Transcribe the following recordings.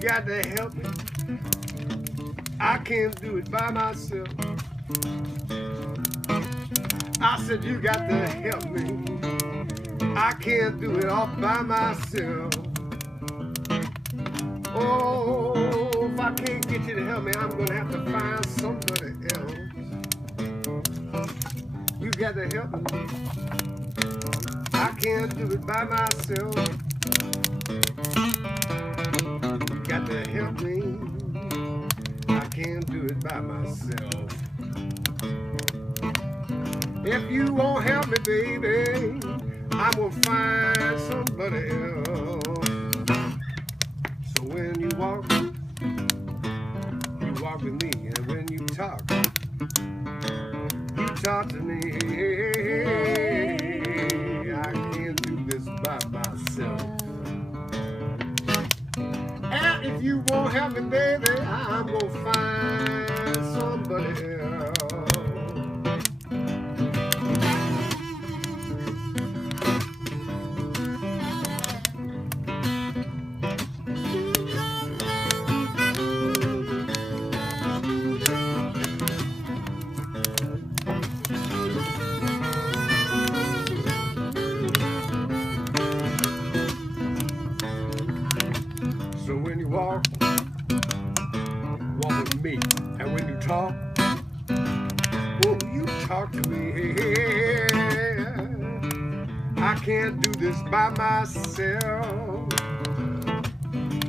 got to help me. I can't do it by myself. I said you got to help me. I can't do it all by myself. Oh, if I can't get you to help me, I'm gonna have to find somebody else. You got to help me. I can't do it by myself. You got to help me. I can't do it by myself. If you won't help me, baby, I'm gonna find somebody else. So when you walk with me, and when you talk to me. I can't do this by myself. And if you won't help me, baby, I'm gonna find somebody else. So when you walk with me, and when you talk to me. I can't do this by myself.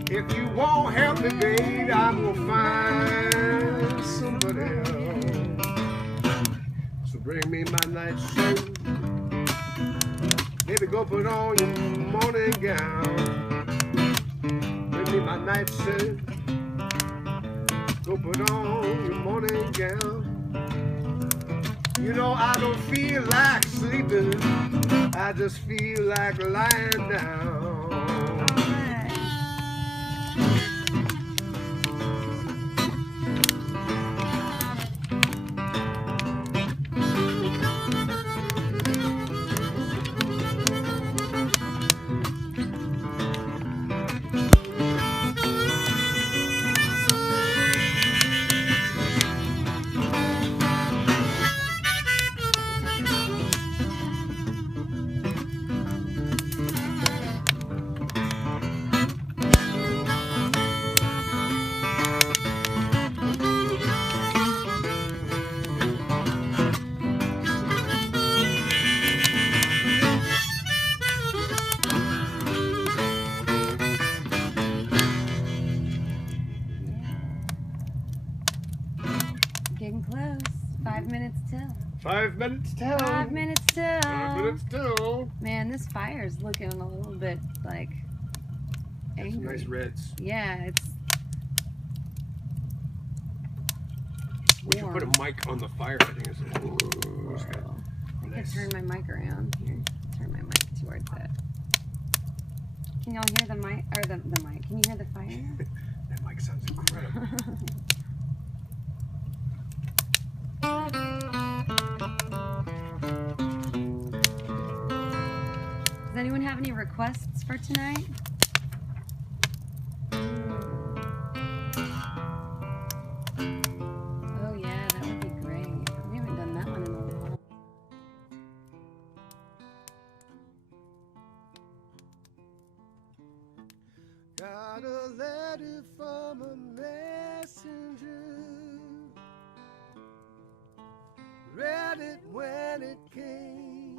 If you won't help me, babe, I'm gonna find somebody else. So bring me my nightsuit. Baby, go put on your morning gown. Bring me my nightsuit. Go put on your morning gown. You know I don't feel like sleeping. I just feel like lying down. Getting close. 5 minutes till. 5 minutes till. 5 minutes till. 5 minutes till. Man, this fire's looking a little bit like angry. Some nice reds. Yeah, it's We should put a mic on the fire. I think it's I could turn my mic around. Here, turn my mic towards it. Can y'all hear the mic? Or the mic? Can you hear the fire? That mic sounds incredible. Does anyone have any requests for tonight? Oh yeah, that would be great. We haven't done that one in a while. Got a letter from a messenger. Read it when it came.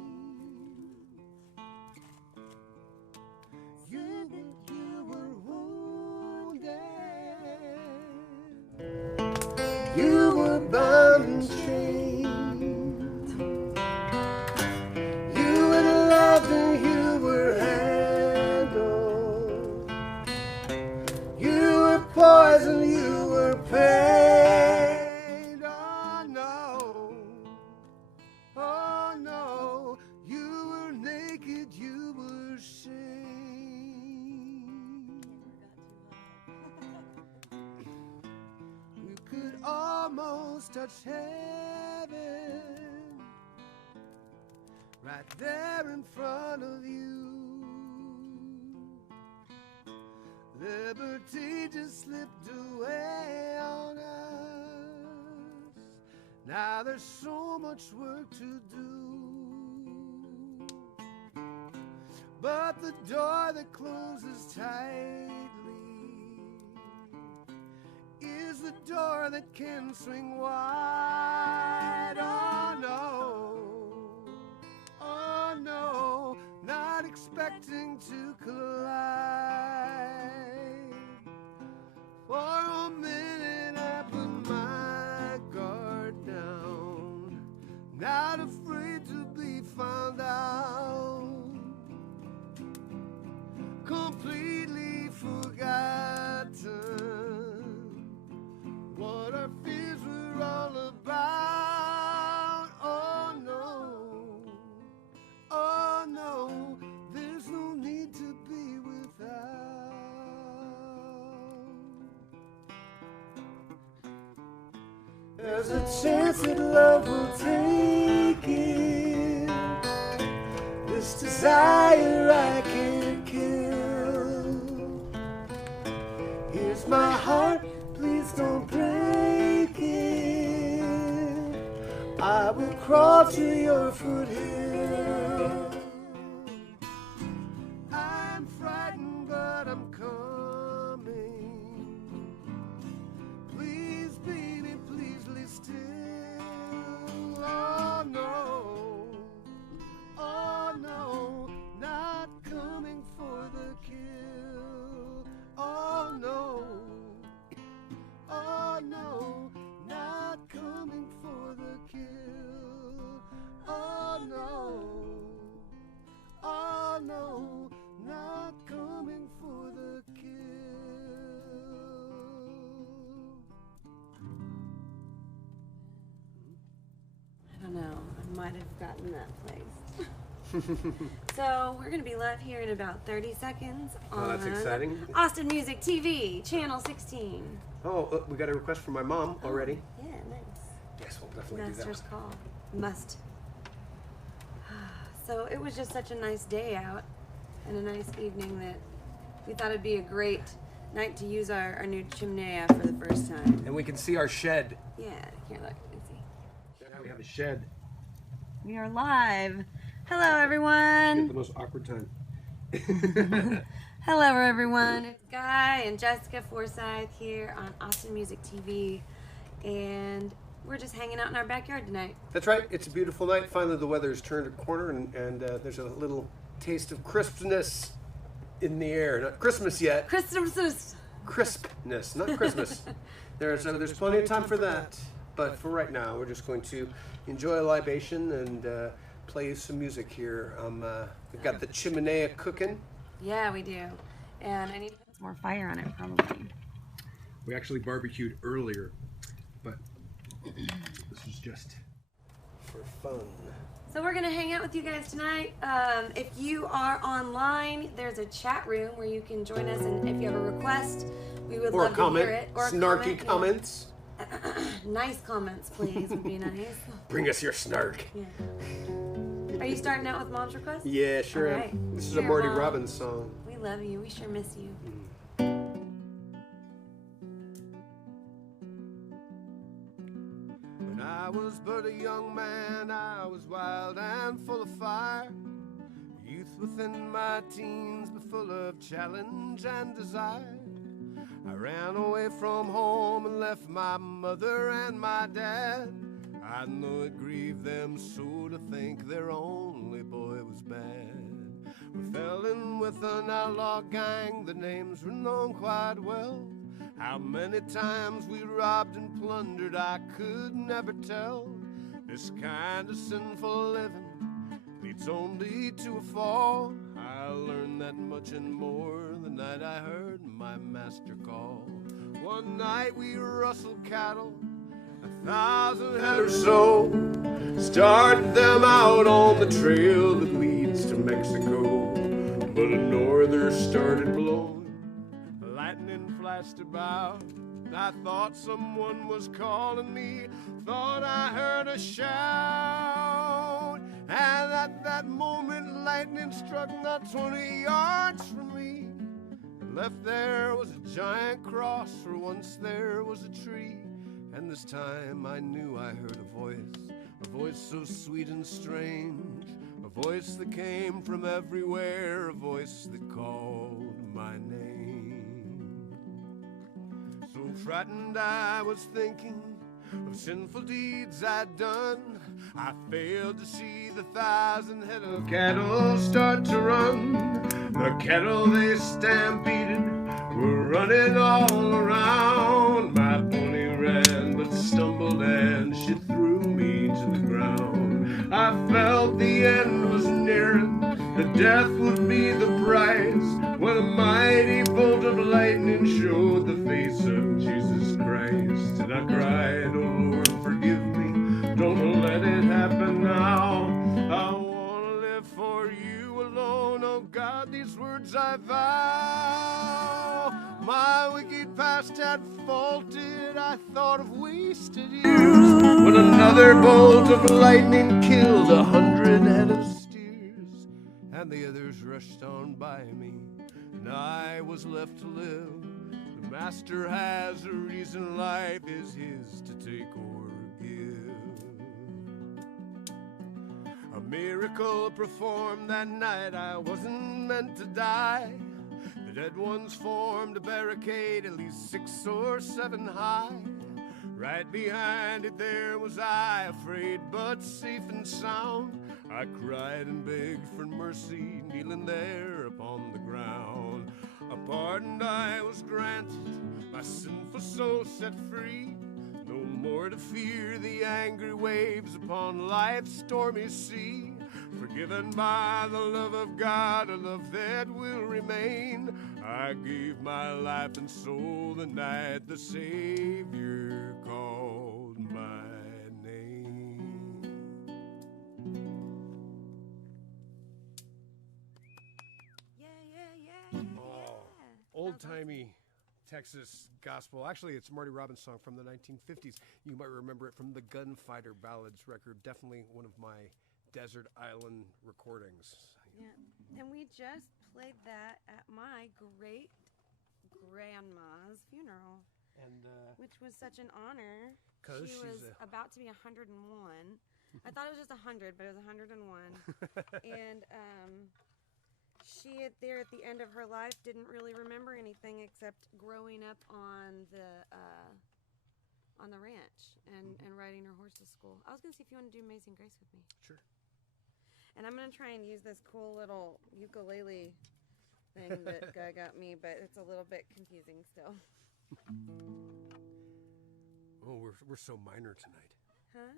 You were wounded. You were bound and chained. You were loved and you were handled. You were poison, you were pain. Oh no. Oh no, you were naked, you were shamed. You could almost touch heaven right there in front of you. Liberty Reality just slipped away on us. Now there's so much work to do, but the door that closes tightly is the door that can swing wide. Oh no, not expecting to collide. For a minute I put my guard down, not afraid to be found out, completely forgotten what our fears were all about. Oh no, there's no need to be without. There's a chance that love will take it, this desire I can't kill. Here's my heart, please don't break it. I will crawl to your foothill. I'm frightened, but I'm coming. Please, baby, please lay still. Oh no, not coming for the kill. Oh no, not coming for the kill. Oh no, not coming for the kill. I don't know. I might have gotten that place. So we're going to be live here in about 30 seconds on that's exciting. Austin Music TV, channel 16. Oh, we got a request from my mom already. Yeah, nice. Yes, we'll definitely Master's do that. call. Must. So it was just such a nice day out and a nice evening that we thought it'd be a great night to use our new chimney for the first time. And we can see our shed. Yeah, here, look, you can see. Now we have a shed. We are live. Hello, everyone. The most awkward time. Hello, everyone. It's Guy and Jessica Forsyth here on Austin Music TV, and we're just hanging out in our backyard tonight. That's right. It's a beautiful night. Finally, the weather's turned a corner, and there's a little taste of crispness in the air. Not Christmas yet. Christmas. Crispness, not Christmas. There's plenty of time for that. But for right now, we're just going to enjoy a libation and play some music here. We've got the chimney cooking. Yeah, we do. And I need to put some more fire on it, probably. We actually barbecued earlier, but this was just for fun. So we're going to hang out with you guys tonight. If you are online, there's a chat room where you can join us, and if you have a request, we would love to hear it. Or snarky comments. Yeah. Nice comments, please, would be nice. Bring us your snark. Yeah. Are you starting out with Mom's request? Yeah, sure am. Right. This is a Marty Robbins song. We love you. We sure miss you. When I was but a young man, I was wild and full of fire. Youth within my teens, but full of challenge and desire. I ran away from home and left my mother and my dad. I know it grieved them so to think their only boy was bad. We fell in with an outlaw gang, the names were known quite well. How many times we robbed and plundered, I could never tell. This kind of sinful living leads only to a fall. I learned that much and more the night I heard my master call. One night we rustled cattle, 1,000 head or so, started them out on the trail that leads to Mexico. But a norther started blowing, lightning flashed about. I thought someone was calling me, thought I heard a shout. And at that moment lightning struck not 20 yards from me. Left there was a giant cross where once there was a tree. And this time I knew I heard a voice so sweet and strange, a voice that came from everywhere, a voice that called my name. So frightened I was thinking of sinful deeds I'd done, I failed to see the 1,000 head of cattle start to run. The cattle they stampeded were running all around. My pony ran but stumbled and she threw me to the ground. I felt the end was nearing, the death would be the price, when a mighty bolt of lightning showed the face of Jesus Christ. And I cried, oh Lord, forgive me, don't let it happen now. I want to live for you alone, oh God, these words I vow. My wicked past had faulted, I thought of wasted years, when another bolt of lightning killed 100 head of steers, and the others rushed on by me, and I was left to live. The master has a reason, life is his to take or give. A miracle performed that night, I wasn't meant to die. The dead ones formed a barricade at least 6 or 7 high. Right behind it there was I, afraid but safe and sound. I cried and begged for mercy, kneeling there upon the ground. A pardon I was granted, my sinful soul set free. No more to fear the angry waves upon life's stormy sea. Forgiven by the love of God, a love that will remain. I gave my life and soul the night the Savior called my name. Oh, old-timey Texas gospel. Actually, it's a Marty Robbins song from the 1950s. You might remember it from the Gunfighter Ballads record. Definitely one of my desert island recordings. Yeah, and we just played that at my great-grandma's funeral, And which was such an honor. She was about to be 101. I thought it was just 100, but it was 101. And she, there at the end of her life, didn't really remember anything except growing up on the ranch and riding her horse to school. I was going to see if you want to do Amazing Grace with me. Sure. And I'm going to try and use this cool little ukulele thing that Guy got me, but it's a little bit confusing still. Oh, we're so minor tonight. Huh?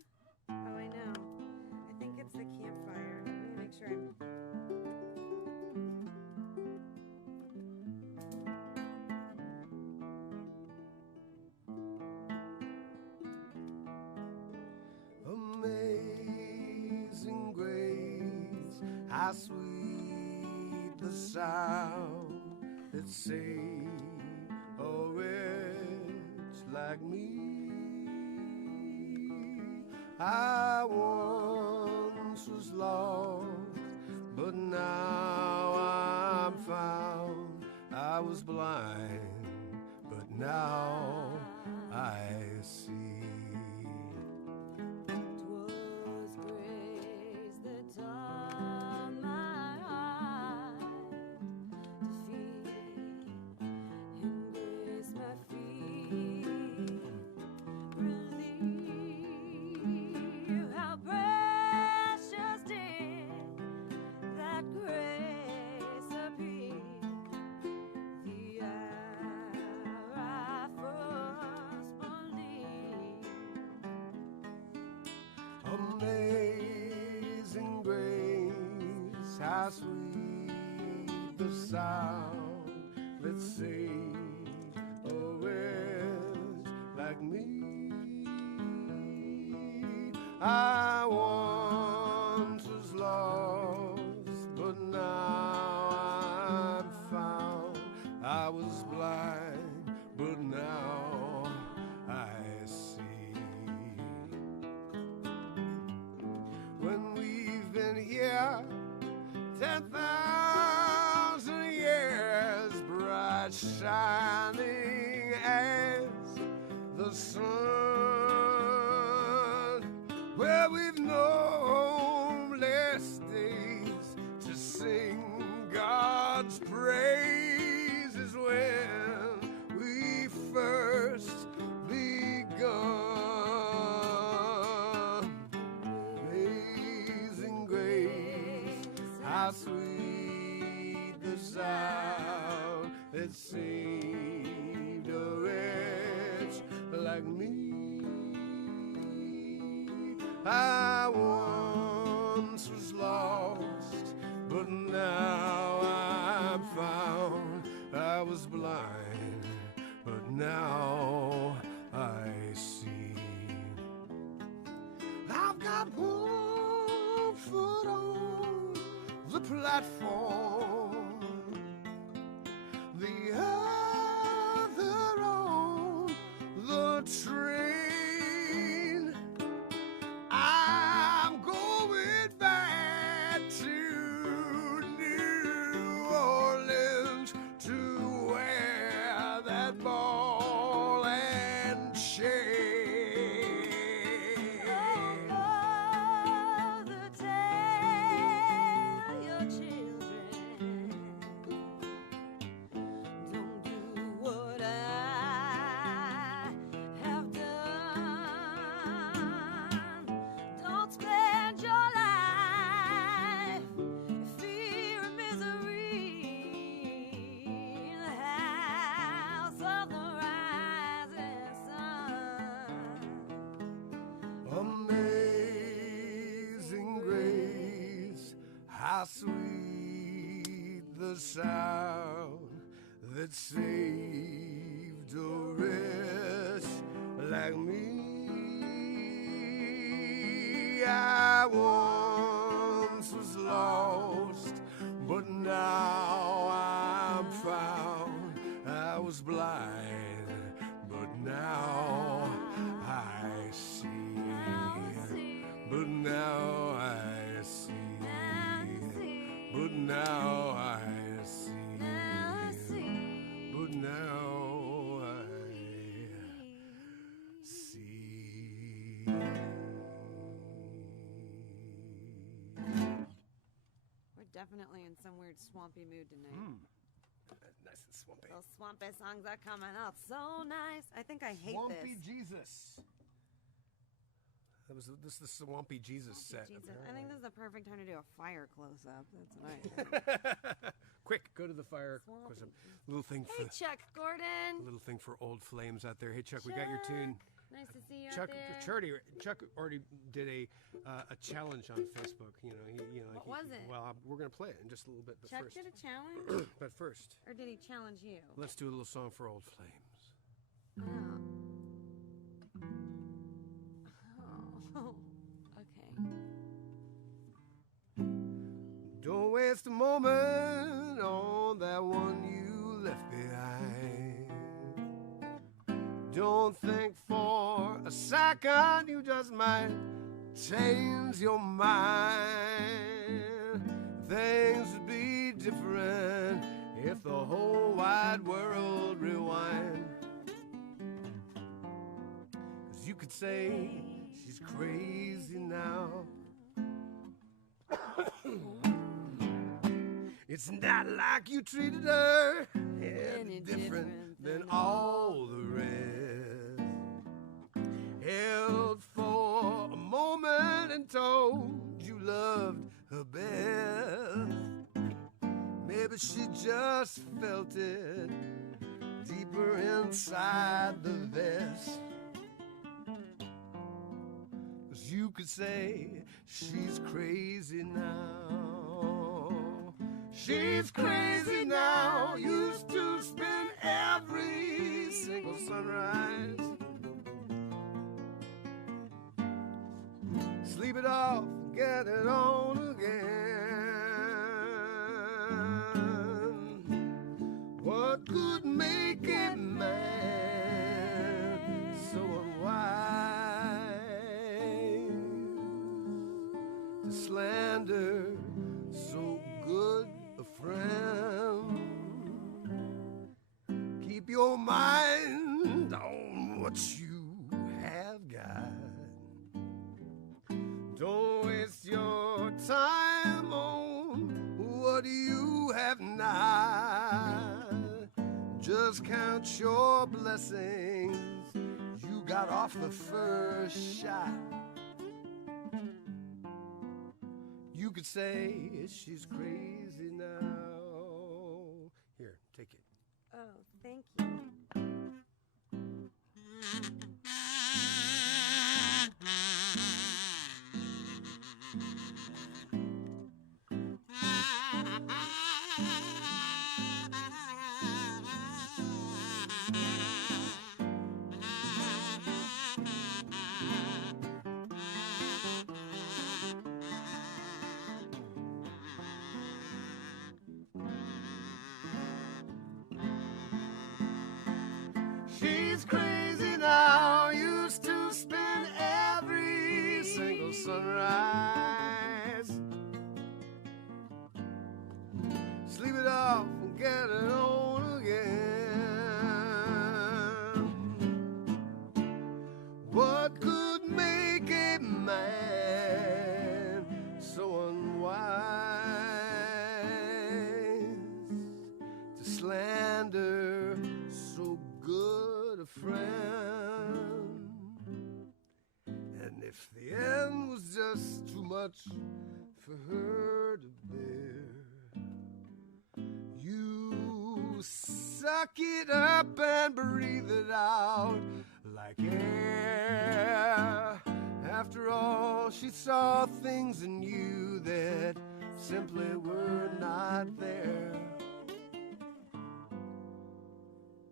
Oh, I know. I think it's the campfire. Let me make sure I'm... Amazing grace, how sweet the sound that saved a wretch like me. I once was lost, but now I'm found. I was blind, but now I see. 'Twas grace that taught my heart to feel, and grace my feet relieve. How precious did that grace appear the hour I first believed. Amazing grace, how sweet the sound that saved a wretch like me. I once was lost, but now I'm found. I was blind, but now I see. When we've been here 10,000 years, bright sun, where we've known less days to sing God's praises when we first begun. Amazing grace, how sweet the sound that saved a wretch like me. I once was lost, but now I'm found. I was blind, but now I see. I've got one foot on the platform, the other on the train. I'm going back to New Orleans to wear that ball and chain. Oh, Father, tell your children, don't do what I have done. Don't spend your life in fear and misery in the house of the rising sun. Amazing grace, how sweet the sound that saved a wretch like me. I once was lost, but now I'm found. I was blind, but now I see. But now I see. But now I see. But now I see. We're definitely in some weird swampy mood tonight. Nice and swampy. Those swampy songs are coming out so nice. I think I hate Swampy this. Jesus. This is the Swampy Jesus set. Jesus. I think this is the perfect time to do a fire close-up. That's nice. Quick, go to the fire. Swampy. Little thing Hey, for Chuck Gordon. little thing for old flames out there. Hey, Chuck, we got your tune. Nice to see you Chuck out there. already did a challenge on Facebook. What was it? Well, we're gonna play it in just a little bit. But Chuck first, did a challenge? but first, Or did he challenge you? let's do a little song for old flames. Oh. Oh. Okay. Don't waste a moment on that one you left behind. Don't think for a second you just might change your mind. Things would be different if the whole wide world rewind. 'Cause you could say she's crazy now. It's not like you treated her any different than all the rest. Held for a moment and told you loved her best. Maybe she just felt it deeper inside the vest. 'Cause you could say she's crazy now. She's crazy now, used to spend every single sunrise. Sleep it off, get it on again. What could make a man so unwise to slander so good a friend? Keep your mind on what you blessings. You got off the first shot. You could say she's crazy now. Here, take it. Oh, thank you. She's crazy now, used to spend every single sunrise. Sleep it off and get it on again. What could make a man so unwise to slander so good a friend? And if the end was just too much for her to bear, you suck it up and breathe it out like air. After all, she saw things in you that simply were not there.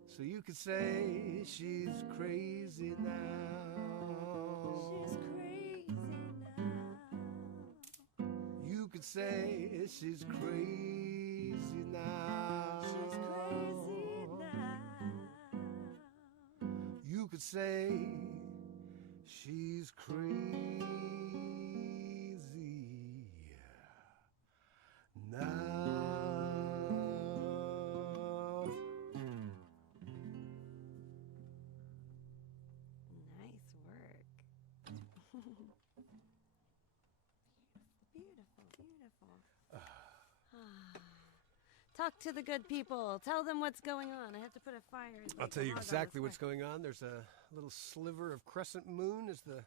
So you could say she's crazy now. She's crazy now. You could say she's crazy now. She's crazy now. You could say she's crazy now. Nice work. Beautiful, beautiful. Talk to the good people. Tell them what's going on. I have to put a fire. I'll tell you exactly what's going on. There's a little sliver of crescent moon as the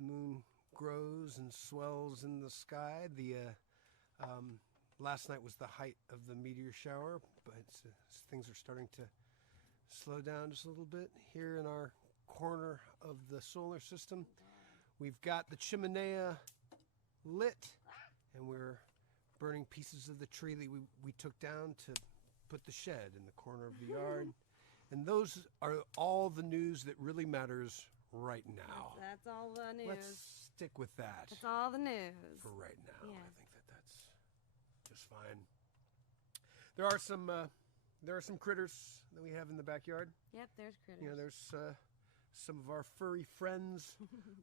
moon grows and swells in the sky. Last night was the height of the meteor shower, but things are starting to slow down just a little bit here in our corner of the solar system. We've got the chimenea lit, and we're burning pieces of the tree that we took down to put the shed in the corner of the yard. And those are all the news that really matters right now. That's all the news. Let's stick with that. That's all the news. For right now. Yes. I think that's just fine. There are some critters that we have in the backyard. Yep, there's critters. You know, there's some of our furry friends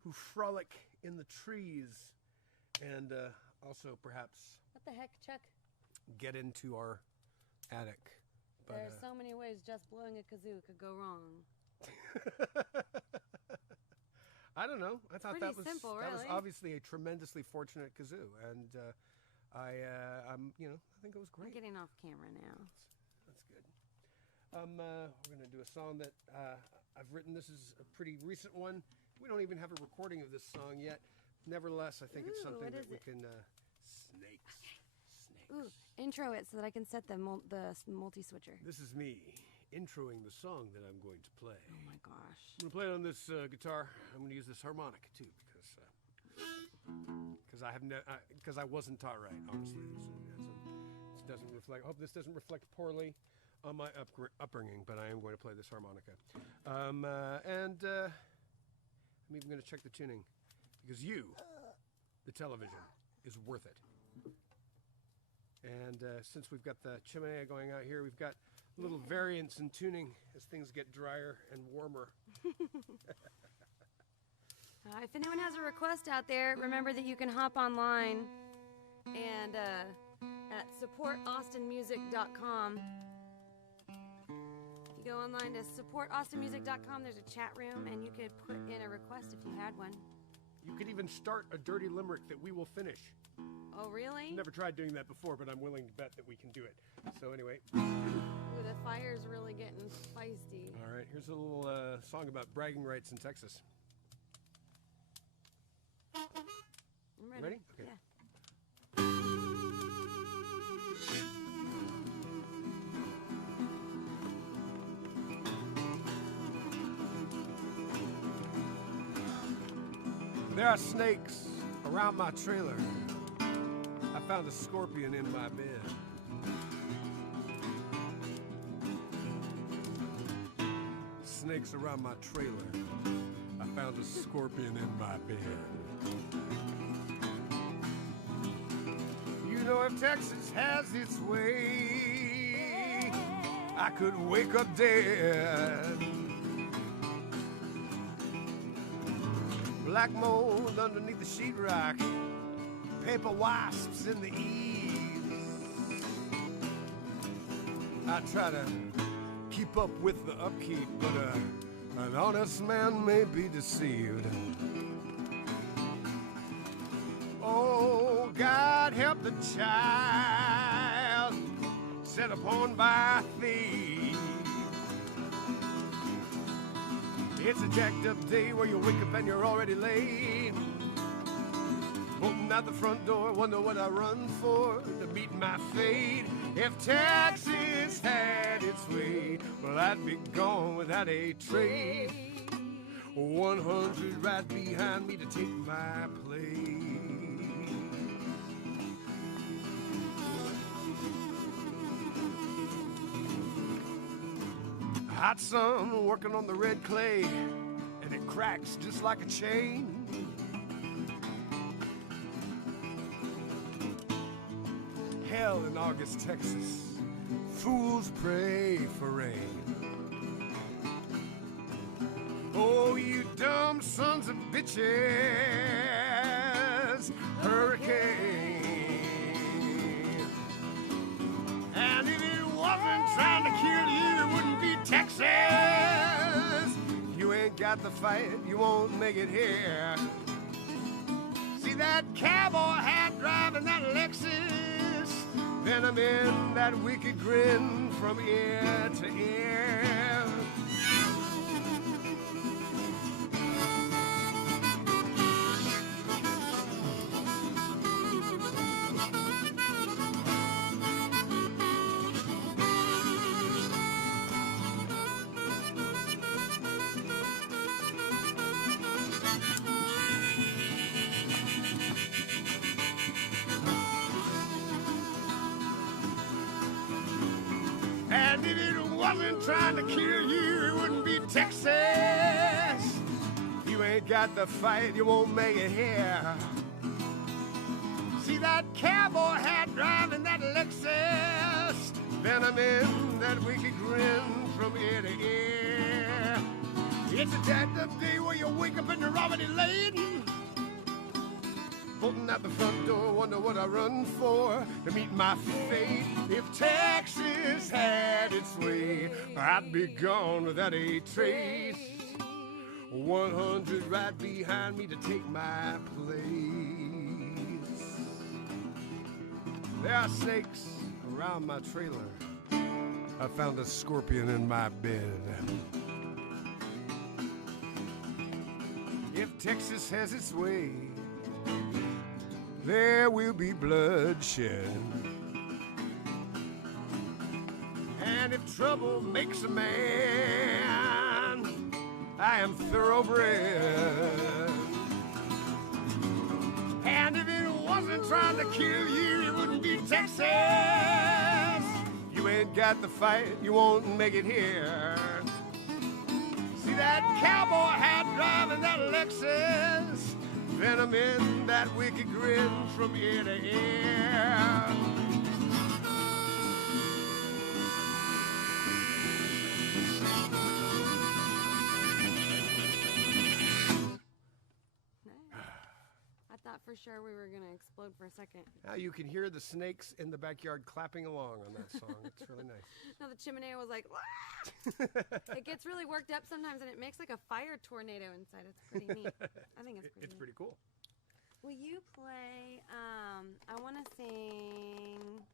who frolic in the trees, and also perhaps What the heck, Chuck? get into our attic. But, There's so many ways just blowing a kazoo could go wrong. I don't know. I thought pretty that was simple, that was really. obviously a tremendously fortunate kazoo, and I'm I think it was We're great. getting off camera now. That's good. We're gonna do a song that I've written. This is a pretty recent one. We don't even have a recording of this song yet. Nevertheless, I think it's Ooh, something what that is we it? can snakes. Ooh, intro it so that I can set the multi-switcher. This is me introing the song that I'm going to play. Oh my gosh. I'm gonna play it on this guitar. I'm gonna use this harmonica too because I wasn't taught right. Honestly, this doesn't reflect. I hope this doesn't reflect poorly on my upbringing, but I am going to play this harmonica, and I'm even going to check the tuning because you, the television, is worth it. And since we've got the chimenea going out here, we've got little variance in tuning as things get drier and warmer. If anyone has a request out there, remember that you can hop online and at supportaustinmusic.com. You go online to supportaustinmusic.com. There's a chat room, and you could put in a request if you had one. You could even start a dirty limerick that we will finish. Oh, really? Never tried doing that before, but I'm willing to bet that we can do it. So anyway. Ooh, the fire's really getting feisty. All right, here's a little song about bragging rights in Texas. I'm ready. Ready? Okay. Yeah. There are snakes around my trailer. I found a scorpion in my bed. Snakes around my trailer. I found a scorpion in my bed. You know, if Texas has its way, I could wake up dead. Black mold underneath the sheetrock, paper wasps in the eaves. I try to keep up with the upkeep, but an honest man may be deceived. Oh, God help the child set upon by thieves. It's a jacked up day where you wake up and you're already late. Bolting out the front door, wonder what I run for to meet my fate. If Texas had its way, well, I'd be gone without a trace. 100 right behind me to take my place. Hot sun working on the red clay, and it cracks just like a chain. Hell in August, Texas, fools pray for rain. Oh, you dumb sons of bitches, hurricane. And if it wasn't trying to kill you, it wouldn't be Texas. You ain't got the fight, you won't make it here. See that cowboy hat driving that Lexus, venom in that wicked grin from ear to ear. And if it wasn't trying to kill you, it wouldn't be Texas. You ain't got the fight, you won't make it here. See that cowboy hat driving that Lexus, venom in that wicked grin from ear to ear. It's a jacked up day where you wake up and you're already late. Bolting out the front door, wonder what I run for to meet my fate. If Texas had its way, I'd be gone without a trace. 100 right behind me to take my place. There are snakes around my trailer. I found a scorpion in my bed. If Texas has its way, there will be bloodshed. And if trouble makes a man, I am thoroughbred. And if it wasn't trying to kill you, it wouldn't be Texas. You ain't got the fight, you won't make it here. See that cowboy hat driving that Lexus, venom in that wicked grin from ear to ear. I thought for sure we were going to explode for a second. Now you can hear the snakes in the backyard clapping along on that song. It's really nice. No, the chimney was like, it gets really worked up sometimes, and it makes like a fire tornado inside. It's pretty neat. I think it's pretty neat. Pretty cool. Will you play, I want to sing,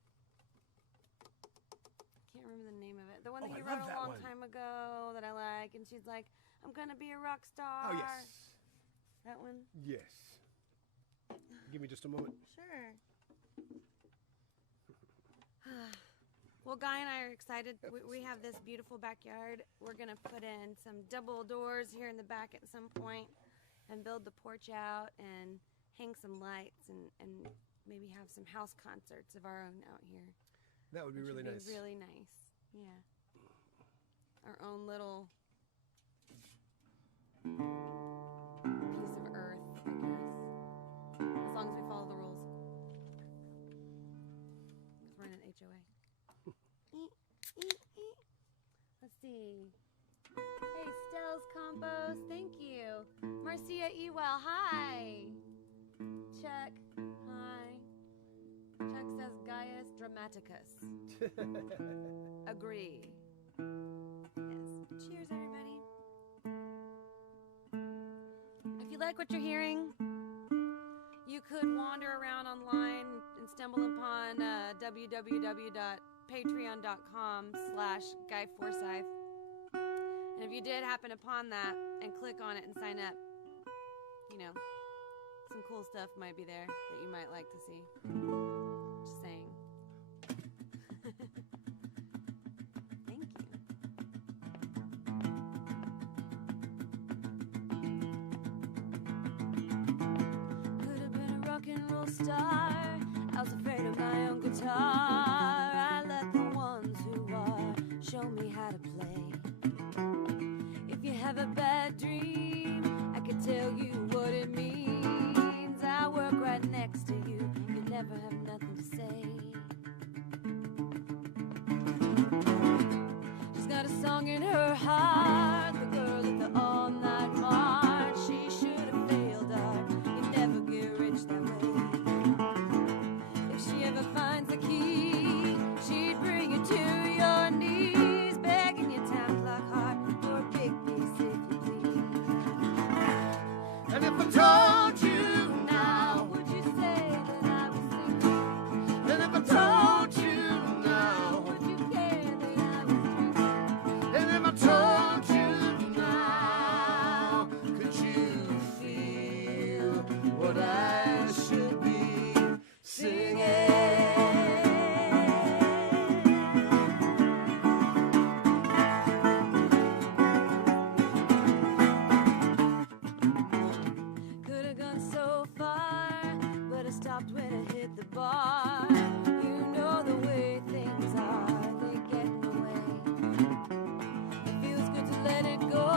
can't can't remember the name of it. The one that Oh, you I wrote love a that long one. time ago that I like. And she's like, I'm going to be a rock star. Oh, yes. That one? Yes. Give me just a moment. Sure. Well, Guy and I are excited. We have this beautiful backyard. We're going to put in some double doors here in the back at some point and build the porch out and hang some lights and maybe have some house concerts of our own out here. That would be really nice. Really nice. Yeah. Our own little piece of earth, I guess. As long as we follow the rules. Because we're in an HOA. Let's see. Hey, Stell's Compost, thank you. Marcia Ewell, hi. Chuck, hi. Chuck says Gaius Dramaticus. Agree. Yes. Cheers, everybody. If you like what you're hearing, you could wander around online and stumble upon www.patreon.com/GuyForsyth. And if you did happen upon that and click on it and sign up, you know, some cool stuff might be there that you might like to see. Just saying. Thank you. Could have been a rock and roll star. I was afraid of my own guitar. I let the ones who are show me how to play. If you have a bad dream, I could tell you what it means. I work right next to you. You never have nothing to say. She's got a song in her heart. The girl at the all-night march. She should have failed art. You never get rich that way. If she ever finds the key, she'd bring you to your knees, begging your time clock heart for a big piece if you please. And if I told you Now, would you say that I was single? and if I told you now, Would you care that I was drinking? and if I told you now, could you feel what I should be singing? Could have gone so far, but I stopped when I hit the bar. You know the way things are, they get in the way. It feels good to let it go.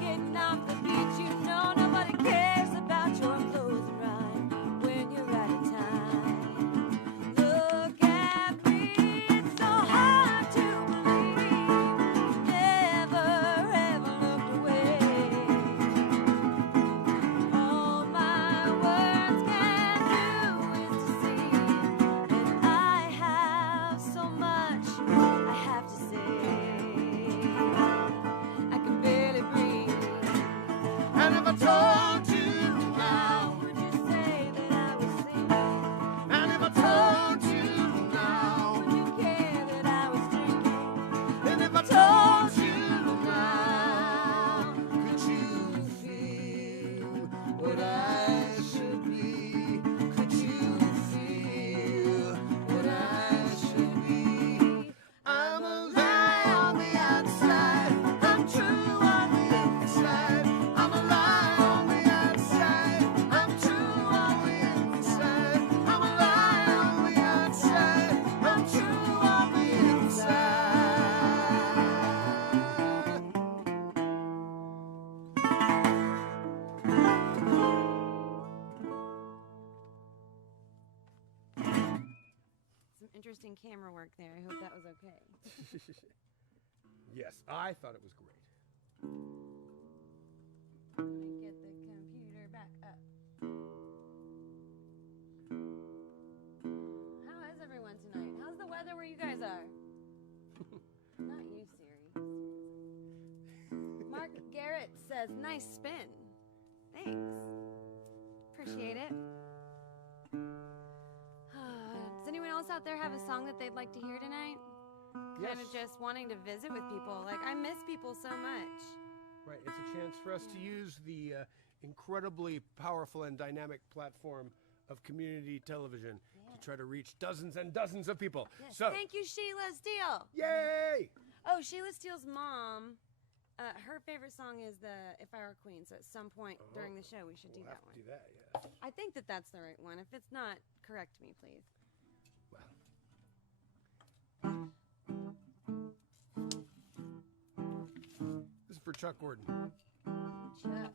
Getting off the beach, you know nobody cares about your clothes and rhyme when you're out of time. Look at me, it's so hard to believe. Never ever looked away. All my words can do is to see, and I have so much I have to say. I can barely breathe. And if I told you now, Would you say that I was single? and if I told you now, Would you care that I was drinking? and if I told you now, could you feel what I should be? Could you feel what I should be? I'm a lie on the outside, I'm true on the inside. I'm a lie on the outside, I'm true on the inside. I'm a lie on the outside, I'm true on the inside. Some interesting camera work there. I hope that was okay. Yes, I thought it was great. Let me get the computer back up. How is everyone tonight? How's the weather where you guys are? Not you, Siri. Mark Garrett says, nice spin. Thanks. Appreciate it. Does anyone else out there have a song that they'd like to hear tonight? kind of just wanting to visit with people. Like, I miss people so much. Right. It's a chance for us to use the incredibly powerful and dynamic platform of community television to try to reach dozens and dozens of people. Yes. So, thank you, Sheila Steele. yay! Oh, Sheila Steele's mom, her favorite song is the If I Were Queen. So at some point during the show, we should do that one. Do that, yeah. I think that's the right one. If it's not, correct me, please. This is for Chuck Gordon. Chuck.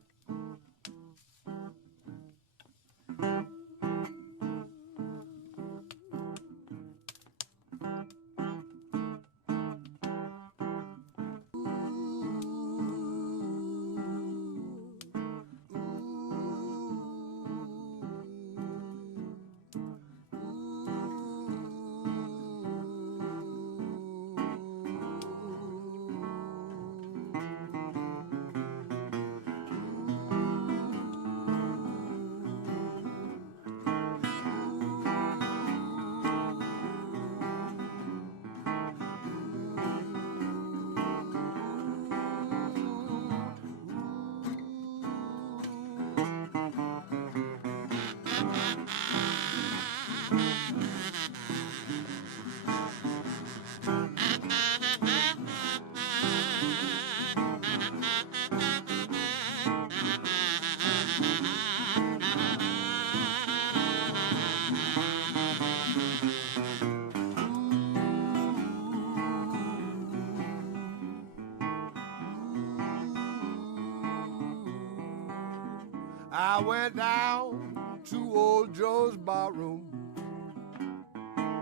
I went down to old Joe's barroom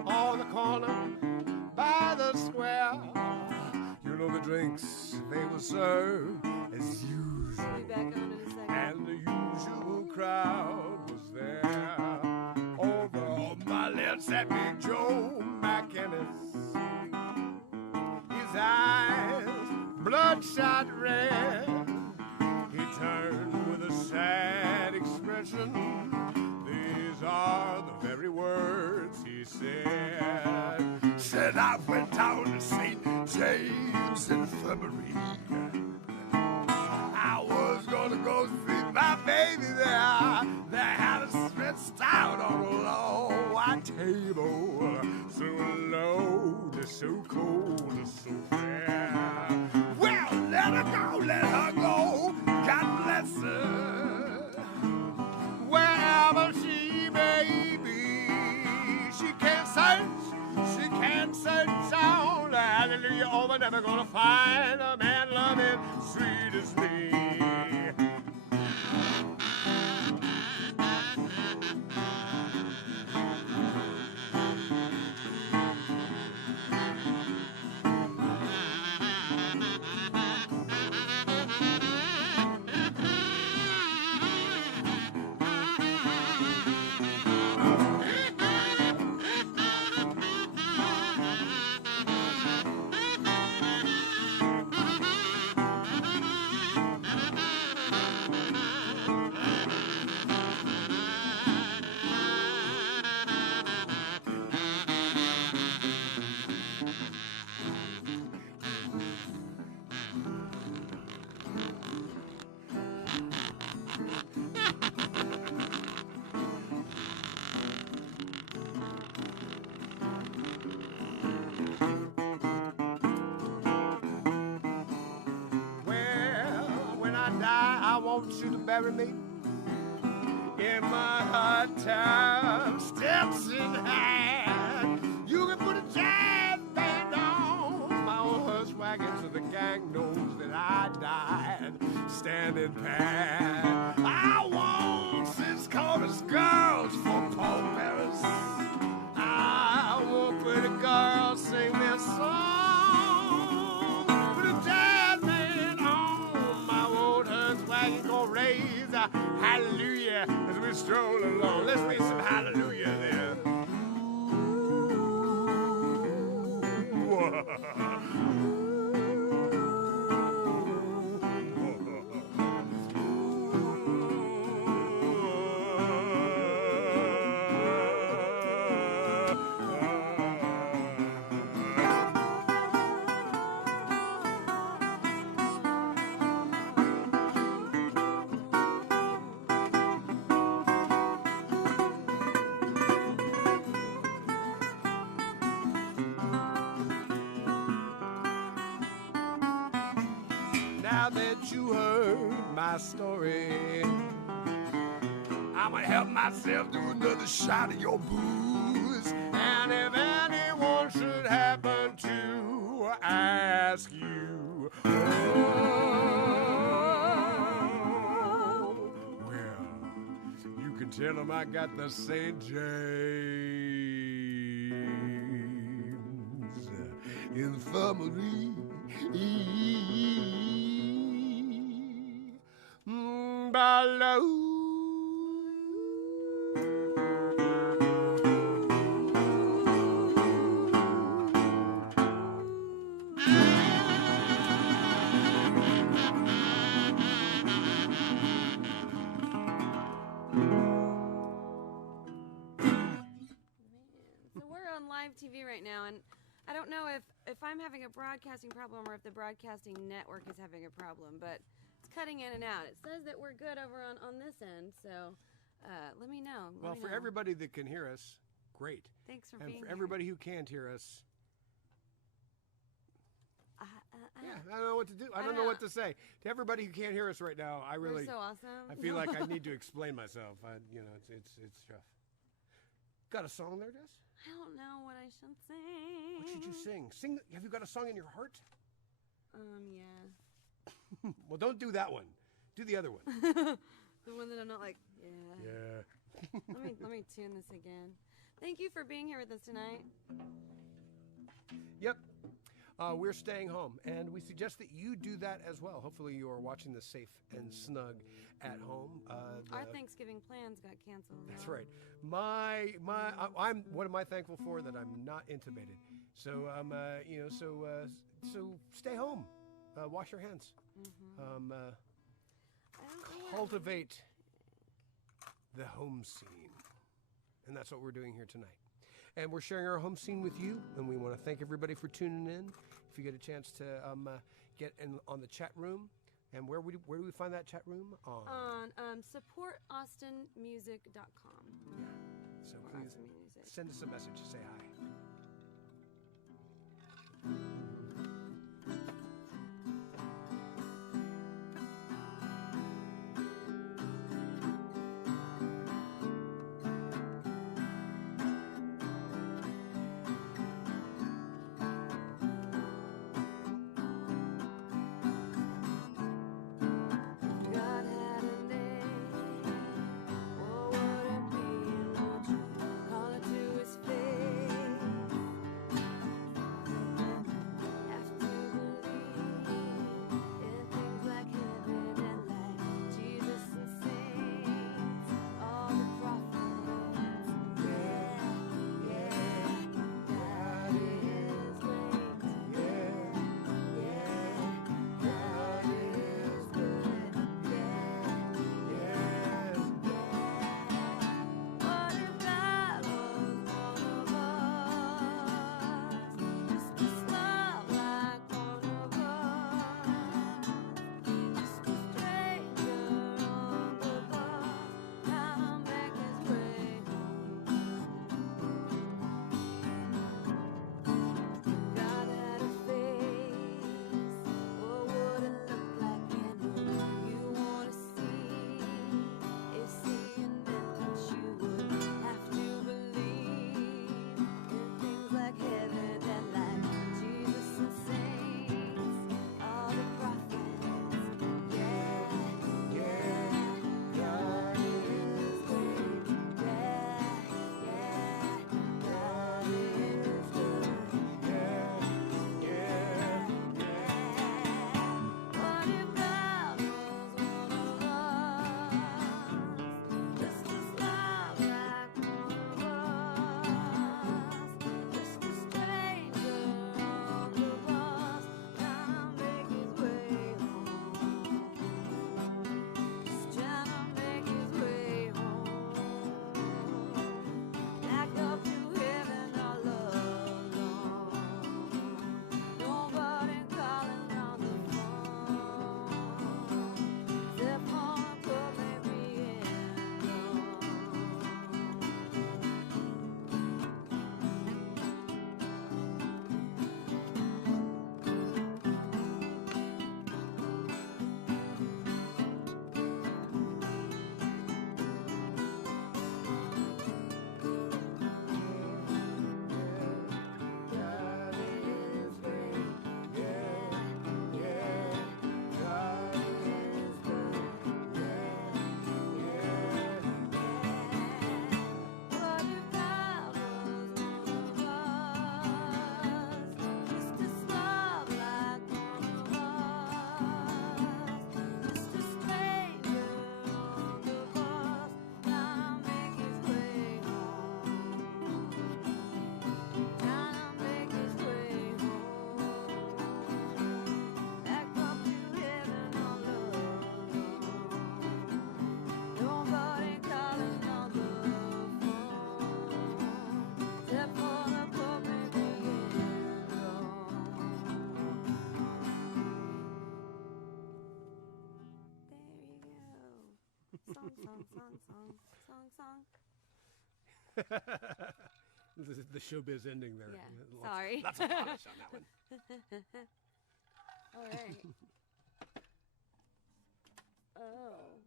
on the corner by the square. You know the drinks they will serve as usual, I'll be back on in a second. and the usual crowd was there. Over on my left sat Big Joe McInnes, his eyes bloodshot red. He turned with a sad expression. These are the very words he said. Said I went down to St. James Infirmary. I was gonna go see my baby there. They had us stretched out on a long white table. So low, just so cold, just so fair. Well, let her go, let her go. God bless her. Wherever she may be, she can't search out. Hallelujah, oh, we're never gonna find a man loving sweet as me. I want you to bury me in my hot tub, steps in hand. You can put a jazz band on my old hearse wagon so the gang knows that I died standing pat. I want 6 chorus girls for Paul Paris. I want pretty girls sing their song. Raise a hallelujah as we stroll along. Let's raise some hallelujah there. now that you heard my story, I'm gonna help myself to another shot of your booze. And if anyone should happen to ask you, oh, well, you can tell them I got the St. James Infirmary. Baloo. Live TV right now, and I don't know if I'm having a broadcasting problem or if the broadcasting network is having a problem, but it's cutting in and out. It says that we're good over on this end, so let me know. Well, for everybody that can hear us, great. Thanks for being here. And for everybody who can't hear us, yeah, I don't know what to do. I don't know what to say. To everybody who can't hear us right now, we're so awesome. I feel like I need to explain myself. It's rough. Got a song there, Jess? I don't know what I should sing. What should you sing? Sing. Have you got a song in your heart? Yeah. Well, don't do that one. Do the other one. The one that I'm not like, yeah. Yeah. let me tune this again. Thank you for being here with us tonight. Yep. We're staying home, and we suggest that you do that as well. Hopefully you are watching this safe and snug at home. Our Thanksgiving plans got canceled. That's right. What am I thankful for? That I'm not intubated. So so stay home. Wash your hands. Mm-hmm. Cultivate the home scene, and that's what we're doing here tonight. And we're sharing our home scene with you, and we want to thank everybody for tuning in. If you get a chance to get in on the chat room, and where do we find that chat room? On supportaustinmusic.com. Yeah. So please send us a message. Say hi. This is the showbiz ending there. Yeah, sorry. Lots of polish on that one. All right. Oh.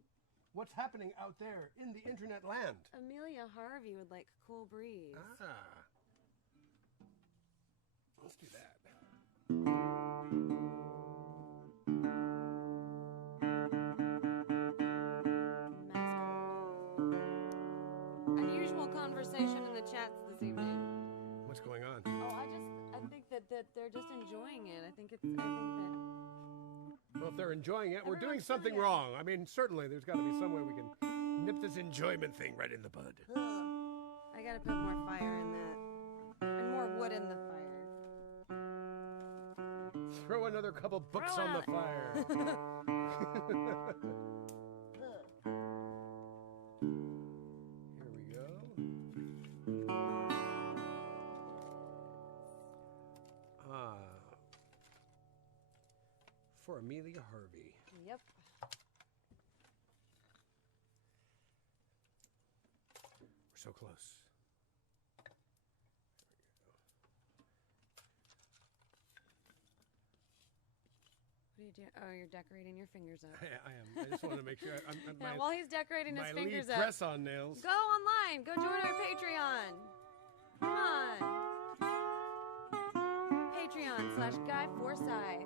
What's happening out there in the internet land? Amelia Harvey would like Cool Breeze. Ah. Let's do that. Unusual conversation in the chats this evening. What's going on? Oh, I think that they're just enjoying it. I think that. Well, if they're enjoying it, we're doing Everyone's something doing it. wrong. I mean, certainly there's got to be some way we can nip this enjoyment thing right in the bud. I gotta put more fire in that, and more wood in the fire. Throw another couple books on the fire. Here we go. For Amelia Harvey. Yep. We're so close. What are you doing? Oh, you're decorating your fingers up. I am. I just want to make sure. Yeah, while he's decorating his fingers my up, press-on nails. go online. Go join our Patreon. Come on. Patreon/Guy Forsyth.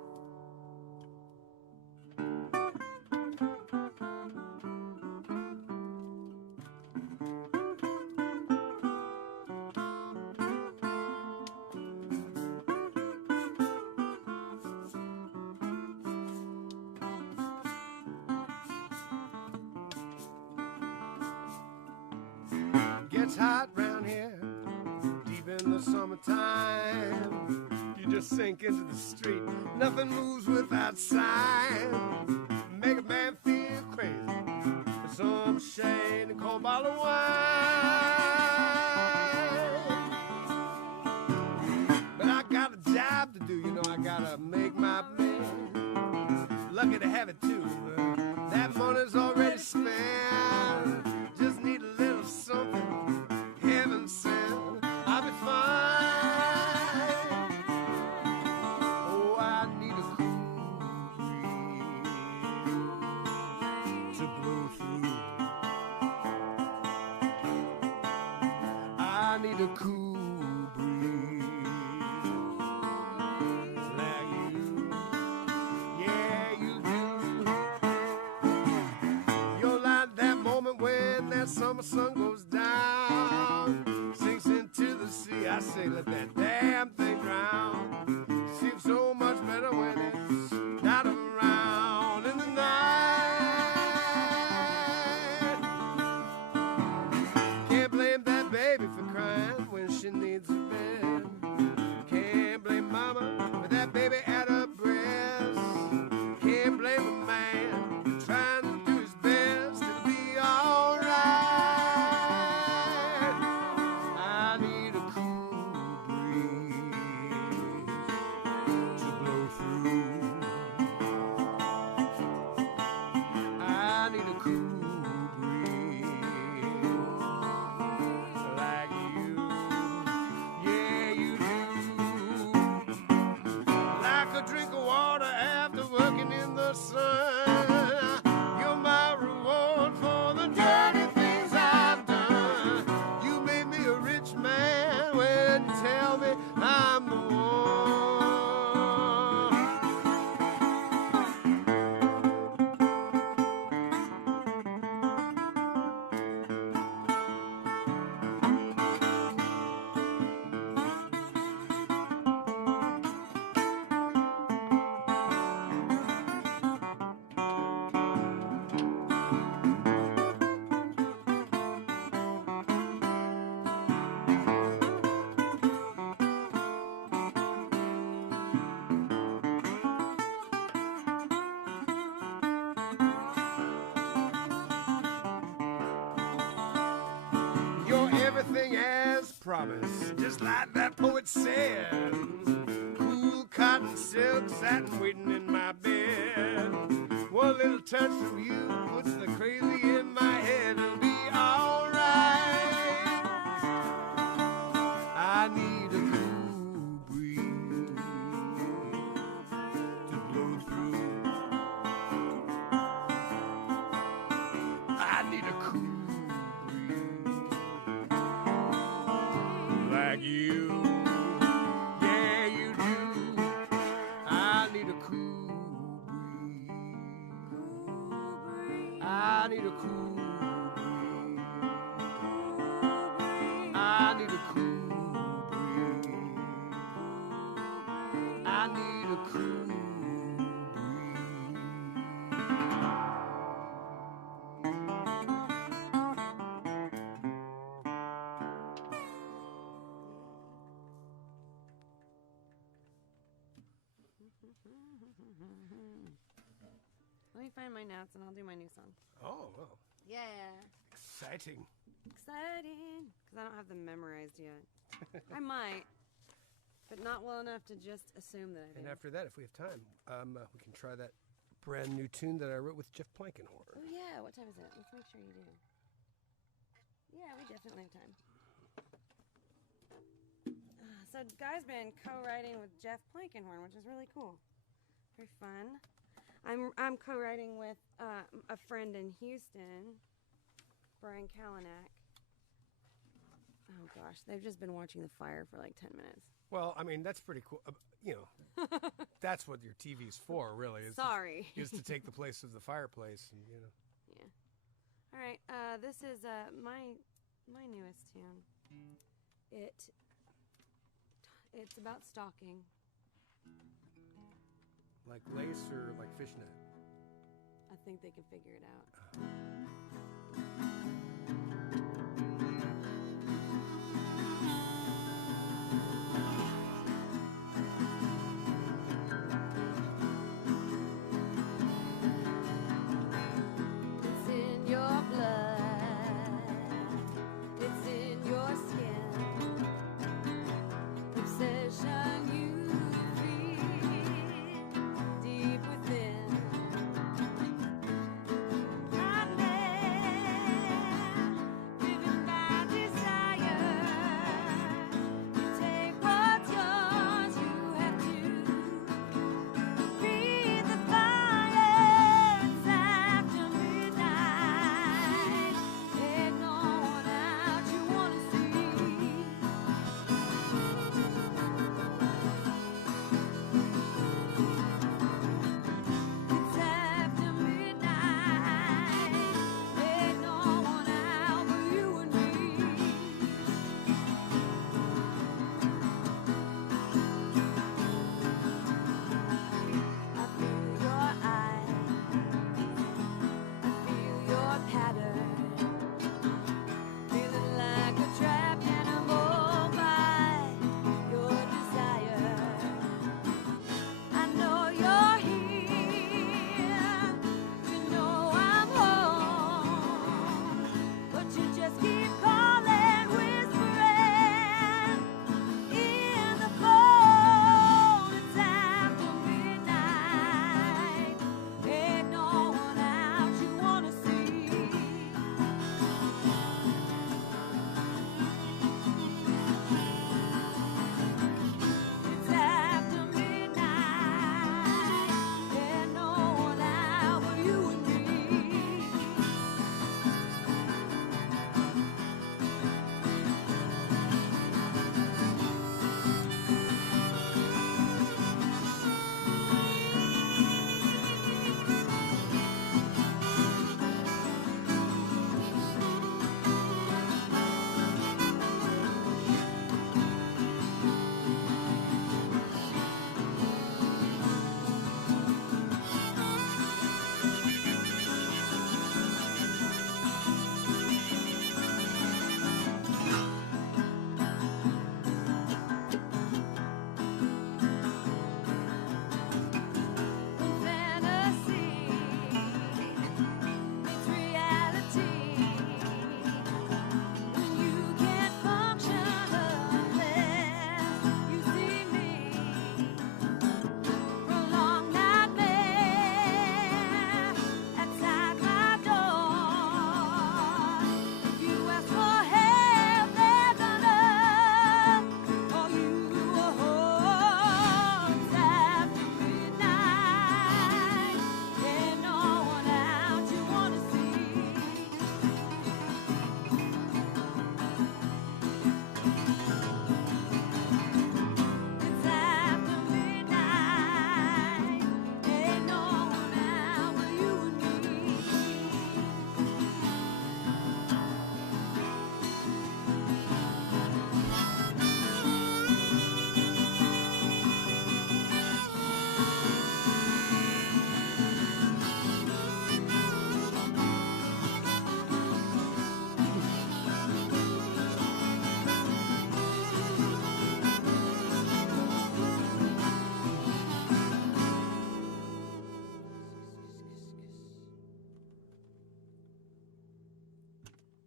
Gets hot round here, deep in the summertime. You just sink into the street, nothing moves without sign. Make a man feel crazy for some shade and a cold bottle of wine. But I got a job to do, you know, I gotta make my bed. Lucky to have it too, but that money's already spent. Just need a little something, heaven sent. I'll be fine. Oh, I need a cool breeze to blow through. I need a cool breeze like you. Yeah, you do. You're like that moment when that summer sun goes down, sinks into the sea. I say, let that damn thing drown. Seems so much better when it's not around in the night. Can't blame that baby for crying when she needs a bed. Can't blame mama with that baby at her breast. Can't blame a man trying to do his best. It'll be alright. I need a cool breeze to blow through. I need a cool breeze like you. Yeah, you do. Like a drink of water after working in the sun. You're my reward for the dirty things I've done. You made me a rich man when you tell me I'm the one. You're everything as promised, just like that poet said. Cool cotton silk satin waiting in my bed. One little touch from you puts the crazy in my I need a cool breeze. I need a cool breeze. I need a cool breeze. Let me find my notes and I'll do my new song. Oh, well. Yeah. Exciting. Exciting. Because I don't have them memorized yet. I might, but not well enough to just assume that I do. And after that, if we have time, we can try that brand new tune that I wrote with Jeff Blankenhorn. Oh, yeah. What time is it? Let's make sure you do. Yeah, we definitely have time. So Guy's been co-writing with Jeff Blankenhorn, which is really cool. Very fun. I'm co-writing with a friend in Houston, Brian Kalanick. Oh gosh, they've just been watching the fire for like 10 minutes. Well, I mean, that's pretty cool. You know, that's what your TV's for, really. Is to take the place of the fireplace, and you know. Yeah. All right. This is my newest tune. It's about stalking. Like lace or like fishnet? I think they can figure it out. It's in your blood. It's in your skin. Obsession you feel deep within.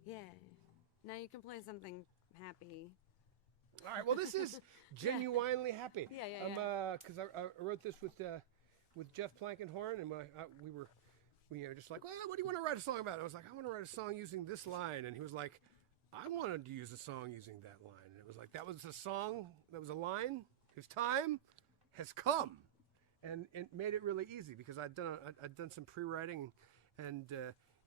Yeah. Now you can play something happy. All right. Well, this is genuinely happy. Yeah. Because I wrote this with Jeff Plankenhorn, and we were just like, well, what do you want to write a song about? And I was like, I want to write a song using this line, and he was like, I wanted to use a song using that line, and it was like that was a song, that was a line. His time has come, and it made it really easy because I'd done some pre-writing, and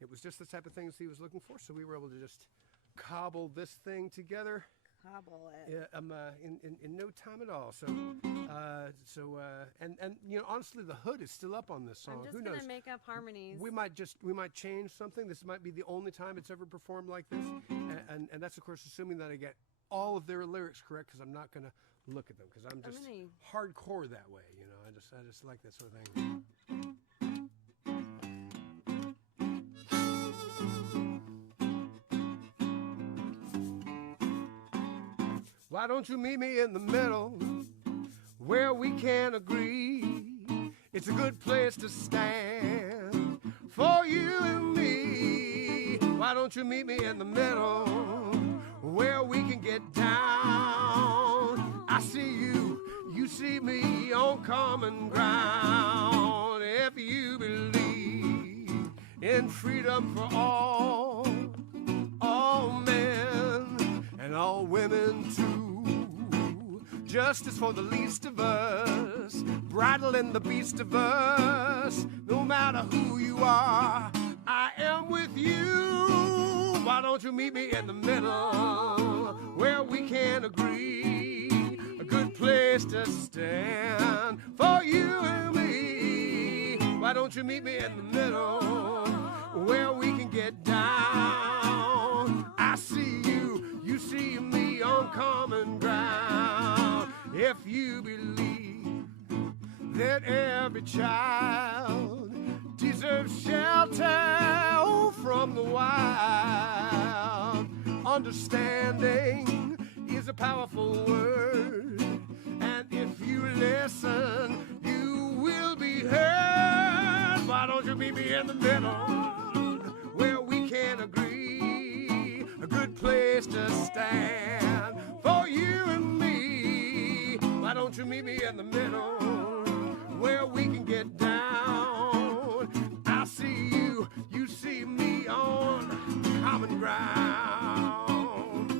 it was just the type of things he was looking for. So we were able to just cobble this thing together. Cobble it. Yeah, in no time at all. So honestly, the hood is still up on this song. I'm just Who knows? gonna make up harmonies. We might change something. This might be the only time it's ever performed like this, and that's of course assuming that I get all of their lyrics correct, because I'm not gonna look at them, because I'm just hardcore that way. I just like that sort of thing. Why don't you meet me in the middle where we can agree? It's a good place to stand for you and me. Why don't you meet me in the middle where we can get down? I see you, you see me on common ground. If you believe in freedom for all men and all women too. Justice for the least of us, bridling the beast of us. No matter who you are, I am with you. Why don't you meet me in the middle where we can agree? A good place to stand for you and me. Why don't you meet me in the middle where we can get down? I see you, you see me on common ground. If you believe that every child deserves shelter from the wild, understanding is a powerful word, and if you listen, you will be heard. Why don't you meet me in the middle where we can agree? A good place to stand for you and me. Why don't you meet me in the middle where we can get down? I see you, you see me on common ground.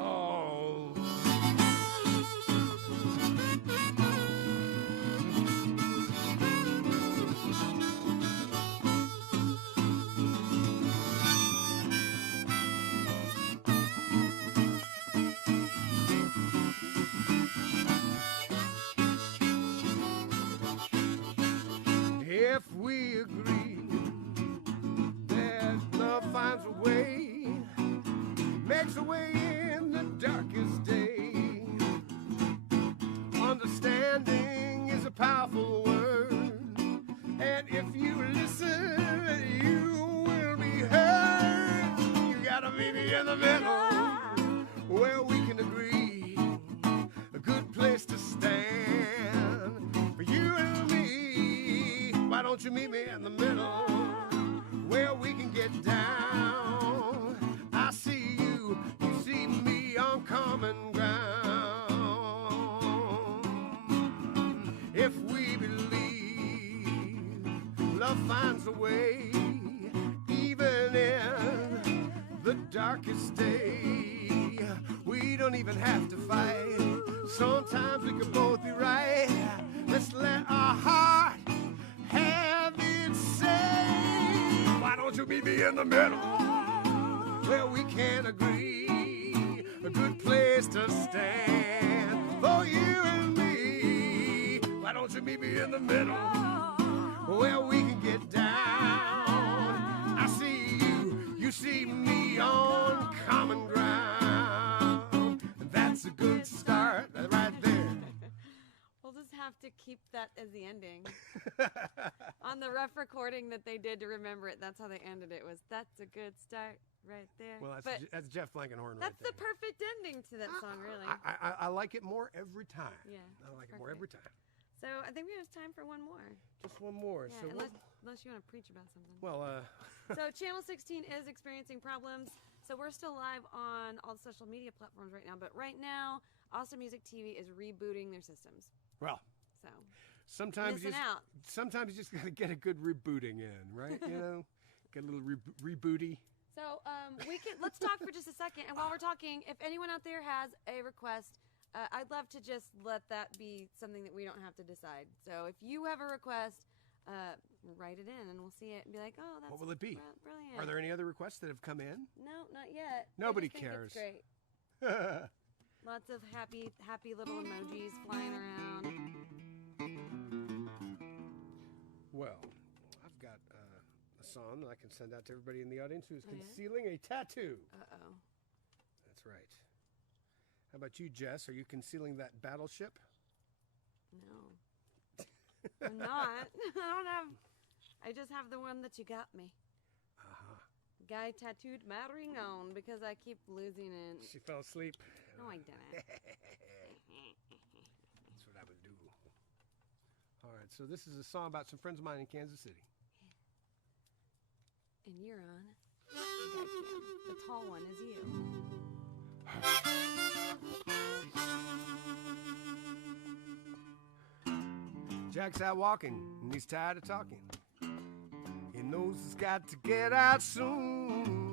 Oh. If we agree that love finds a way, makes a way in the darkest day, understanding is a powerful word, and if you listen, you will be heard. You gotta meet me in the middle where we can agree, a good place to stand for you and me. Why don't you meet me in the middle where we can get down? I see you, you see me on common ground. If we believe love finds a way, even in the darkest day, we don't even have to fight. Sometimes we can both be right. Let's let our heart have it say. Why don't you meet me in the middle where we can agree? A good place to stand for you and me. Why don't you meet me in the middle where we can get down? I see you, you see me on common ground. That's a good start right there. We'll just have to keep that as the ending. On the rough recording that they did to remember it, that's how they ended it. Was that's a good start right there. Well, that's Jeff Plankenhorn right there. That's the perfect ending to that song, really. I like it more every time. Yeah, I like it more every time. So I think we have time for one more. Just one more. Yeah, So unless you want to preach about something. well, So Channel 16 is experiencing problems. So we're still live on all the social media platforms right now. But right now, Awesome Music TV is rebooting their systems. well, So sometimes you missing out. sometimes you just got to get a good rebooting in, right? You know, get a little rebooty. So let's talk for just a second. And while we're talking, if anyone out there has a request, I'd love to just let that be something that we don't have to decide. So if you have a request, write it in and we'll see it and be like, oh, that's What will it be? Brilliant. Are there any other requests that have come in? No, not yet. Nobody I just think cares. It's great. Lots of happy little emojis flying around. Well, I've got a song that I can send out to everybody in the audience who's concealing a tattoo. Uh-oh. That's right. How about you, Jess? Are you concealing that battleship? No. I'm not. I just have the one that you got me. Uh-huh. Guy tattooed my ring on because I keep losing it. She fell asleep. No, I didn't. That's what I would do. All right, so this is a song about some friends of mine in Kansas City. And you're on. The tall one is you. Jack's out walking and he's tired of talking. He knows he's got to get out soon.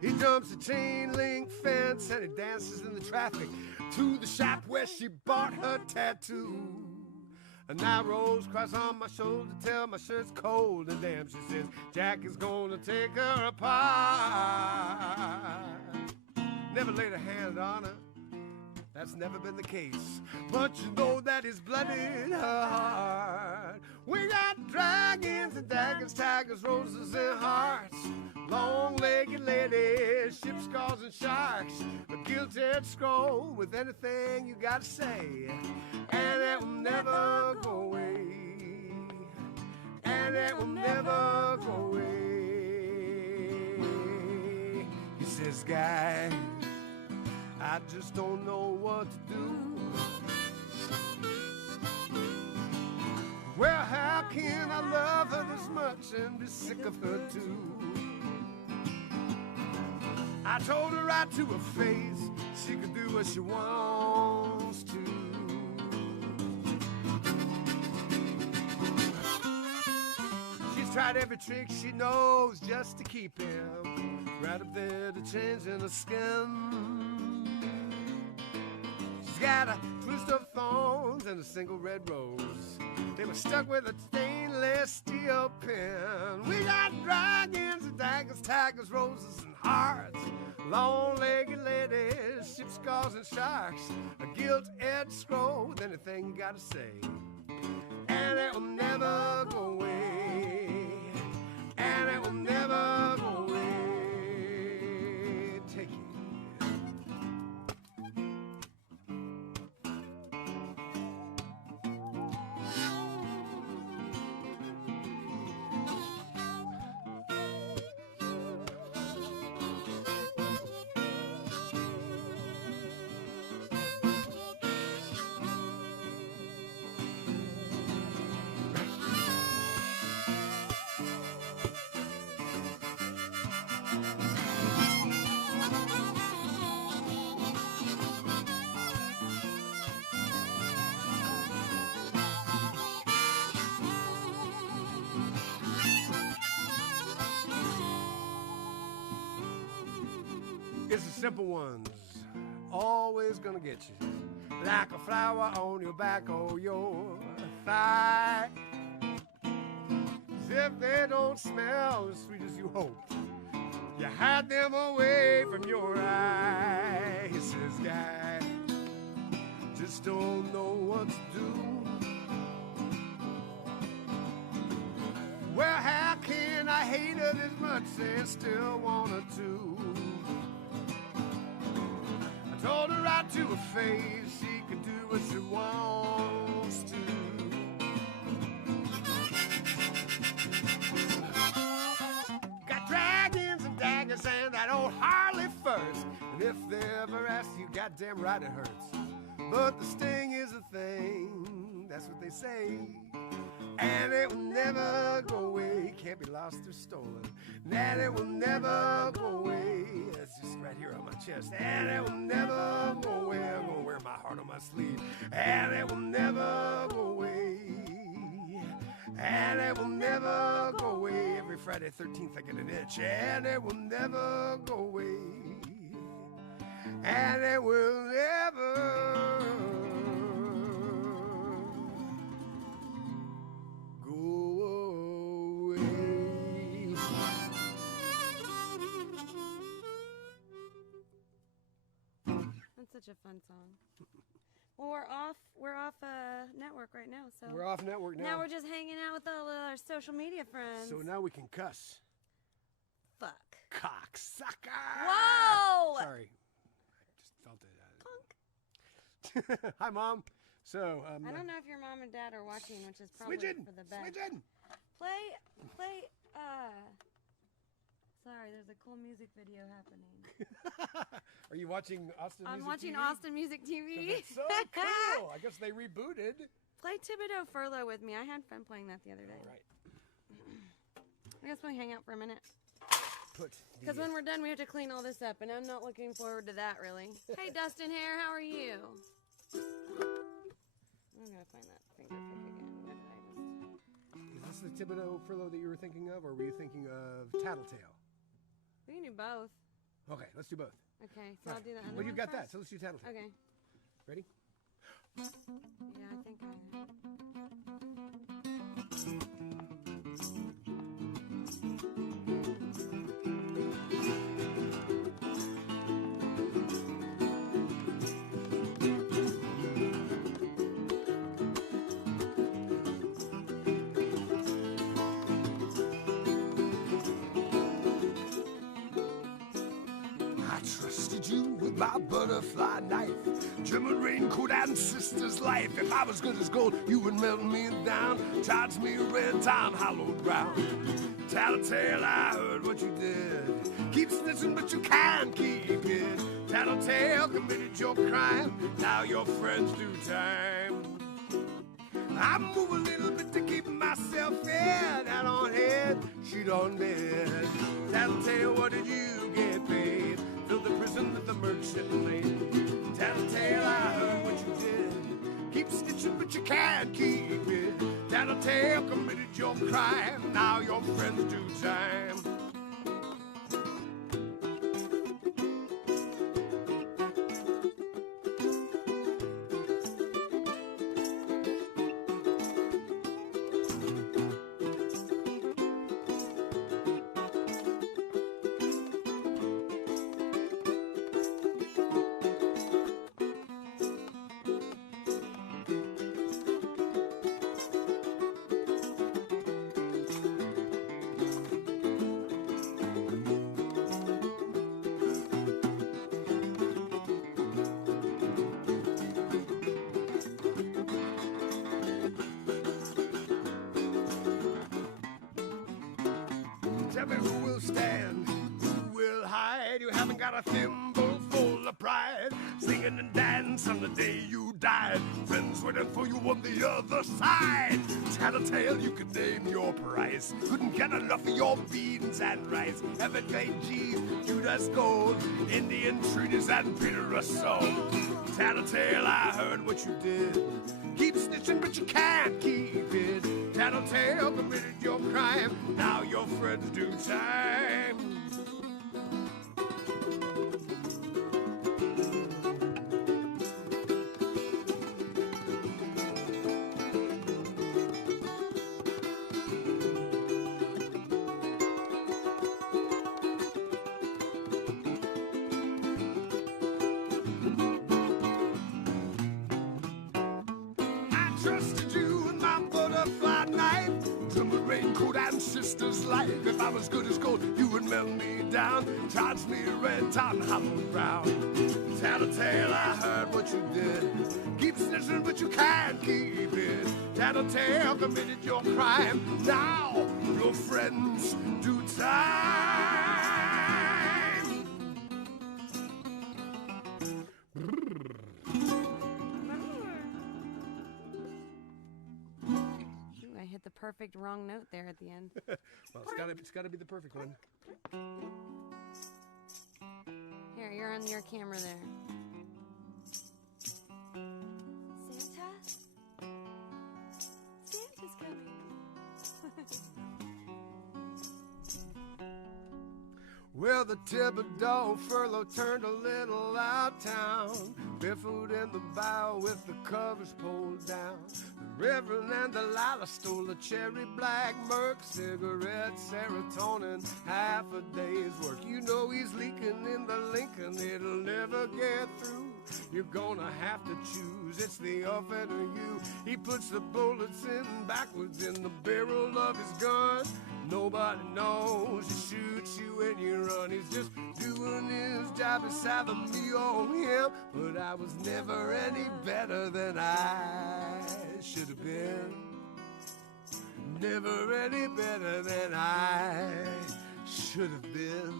He jumps a chain link fence and he dances in the traffic to the shop where she bought her tattoo. And now rolls across on my shoulder till my shirt's cold. And damn, she says, Jack is gonna take her apart. Never laid a hand on her, that's never been the case. But you know that he's blooded her heart. We got dragons and daggers, tigers, roses and hearts. Long-legged ladies, ship scars and sharks. A gilded scroll with anything you gotta say. And it will never go away. And it will never go away. He says, guy, I just don't know what to do. Well, how can I love her this much and be sick of her too? I told her right to her face she could do what she wants to. She's tried every trick she knows just to keep him right up there to change in her skin. She's got a twist of thorns and a single red rose. They were stuck with a stainless steel pen. We got dragons and daggers, tigers, roses and hearts. Long-legged ladies, ship scars and sharks. A gilt-edged scroll with anything you gotta say. And it will never go away. And it will never go away. Take it. It's the simple ones, always gonna get you. Like a flower on your back or your thigh. As if they don't smell as sweet as you hoped. You hide them away from your eye. He says, guy, just don't know what to do. Well, how can I hate her this much and still want her to? I told her right to her face she can do what she wants to. Got dragons and daggers and that old Harley first. And if they ever ask you, goddamn right it hurts. but the sting is a thing. That's what they say. And it will never go away. Can't be lost or stolen. And it will never go away. It's just right here on my chest. And it will never go away. I'm gonna wear my heart on my sleeve. And it will never go away. And it will never go away. Every Friday 13th I get an itch. And it will never go away. And it will never such a fun song. Well, we're off network right now, so we're off network now. Now we're just hanging out with all our social media friends. So now we can cuss. Fuck. Cocksucker. Whoa! Sorry, I just felt it. Hi, Mom. So I don't know if your mom and dad are watching, which is probably Switchin', for the best. Switchin'. Play. Sorry, there's a cool music video happening. Are you watching Austin I'm Music watching TV? Austin Music TV. It's so cool. I guess they rebooted. Play Thibodeau Furlough with me. I had fun playing that the other day. All right. I guess we'll hang out for a minute. Because when we're done, we have to clean all this up, and I'm not looking forward to that, really. Hey, Dustin Hare, how are you? I'm going to find that finger pick again. Where did I just... Is this the Thibodeau Furlough that you were thinking of, or were you thinking of Tattletale? We can do both. Okay, let's do both. Okay, so I'll do that. Well, you've got that, so let's do Tattletale. Okay. Ready? Yeah, I think I am. My butterfly knife, German raincoat and sister's life. If I was good as gold, you would melt me down, charge me red time, hollowed ground. Tattletale, I heard what you did. Keep snitching, but you can't keep it. Tattletale committed your crime, now your friends do time. I move a little bit to keep myself fed. Out on head, sheet on bed. Tattletale, what did you get paid? Filled the prison with the merchant maid. Tattletale, I heard what you did. Keep snitching, but you can't keep it. Tattletale committed your crime, now your friends do time. Tell me who will stand, who will hide. You haven't got a thimble full of pride. Singing and dance on the day you died. Friends waiting for you on the other side. Tattletale, you could name your price. Couldn't get enough of your beans and rice. Evergreen cheese, Judas gold, Indian treaties and Peter of salt. Tattletale, I heard what you did. Keep snitching, but you can't keep it. Tattletale committed your crime, now your friends do time. Trusted you with my butterfly knife, German raincoat and sister's life. If I was good as gold, you would melt me down, charge me red time, hollowed ground. Tattletale, I heard what you did. Keep snitching, but you can't keep it. Tattletale committed your crime, now your friends do time. perfect wrong note there at the end. Well, it's gotta be the perfect one. Here, you're on your camera there. Santa? Santa's coming. Well, the Thibodeau furlough turned a little out town, barefoot in the bow with the covers pulled down. The Reverend and Delilah stole a cherry black Merc, cigarette, serotonin, half a day's work. You know he's leaking in the Lincoln, it'll never get through. You're gonna have to choose, it's the oven or you. He puts the bullets in backwards in the barrel of his gun. Nobody knows, he shoots you when you run. He's just doing his job, it's either me or him. But I was never any better than I should have been. Never any better than I should have been.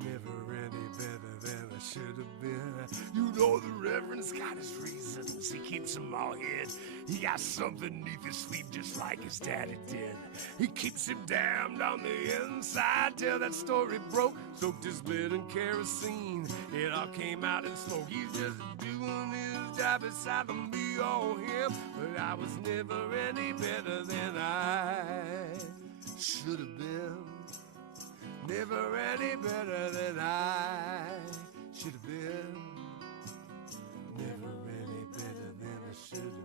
Never any better than I should have been. You know the Reverend's got his reasons, he keeps them all hid. He got something neath his sleeve just like his daddy did. He keeps him damned on the inside till that story broke. Soaked his bed in kerosene, it all came out in smoke. He's just doing his job, it's either me or him. But I was never any better than I should have been. Never any better than I should have been. Never any better than I should have been.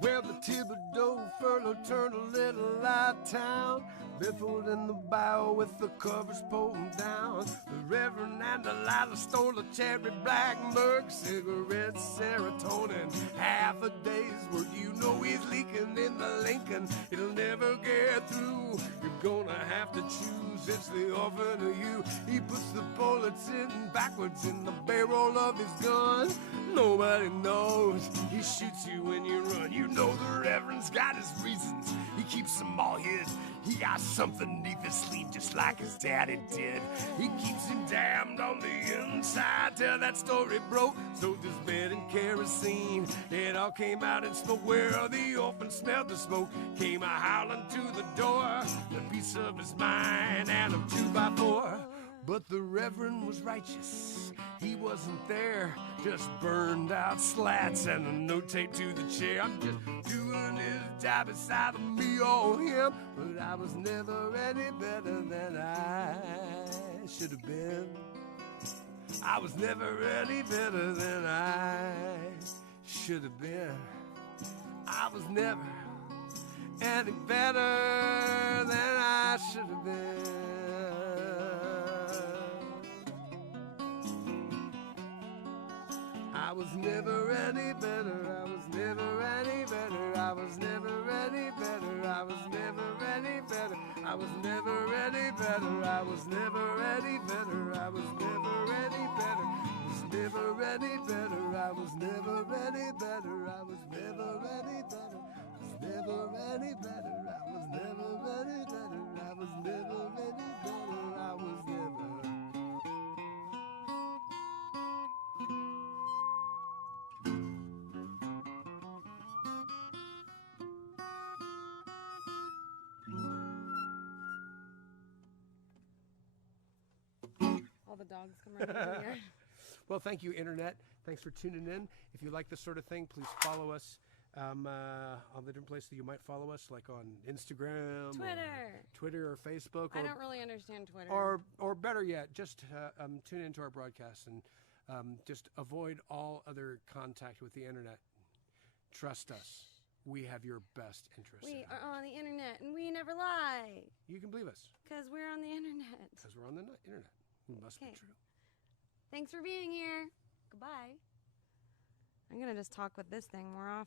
Well, the Thibodeau furlough turned a little out town, barefoot in the bow with the covers pulled down. The Reverend and Delilah stole a cherry black Merc, cigarettes, serotonin, half a day's work. You know he's leaking in the Lincoln, it'll never get through. You're gonna have to choose, it's the oven or you. He puts the bullets in backwards in the barrel of his gun. Nobody knows, he shoots you when you run. You know the Reverend's got his reasons, he keeps them all hid. He got something neath his sleeve just like his daddy did. He keeps him damned on the inside till that story broke. Soaked his bed in kerosene, it all came out in smoke. Where the orphan smelled the smoke, came a howling to the door. A piece of his mind and a 2x4. But the Reverend was righteous, he wasn't there, just burned out slats and a note taped to the chair. I'm just doing his job, it's either me or him. But I was never any better than I should have been. I was never any better than I should have been. I was never any better than I should have been. I was never any better, I was never any better, I was never any better, I was never any better, I was never any better, I was never any better, I was never any better, I was never any better, I was never any better, I was never any better, I was never any better, I was never any better, I was never any better, I was never. All the dogs come running in here. Well, thank you, Internet. Thanks for tuning in. If you like this sort of thing, please follow us on the different places that you might follow us, like on Instagram, Twitter or Facebook. I don't really understand Twitter. Or better yet, just tune into our broadcasts and just avoid all other contact with the Internet. Trust us. We have your best interest. We are on the Internet, and we never lie. You can believe us. Because we're on the Internet. Because we're on the Internet. It must be true. Thanks for being here. Goodbye. I'm going to just talk with this thing more often.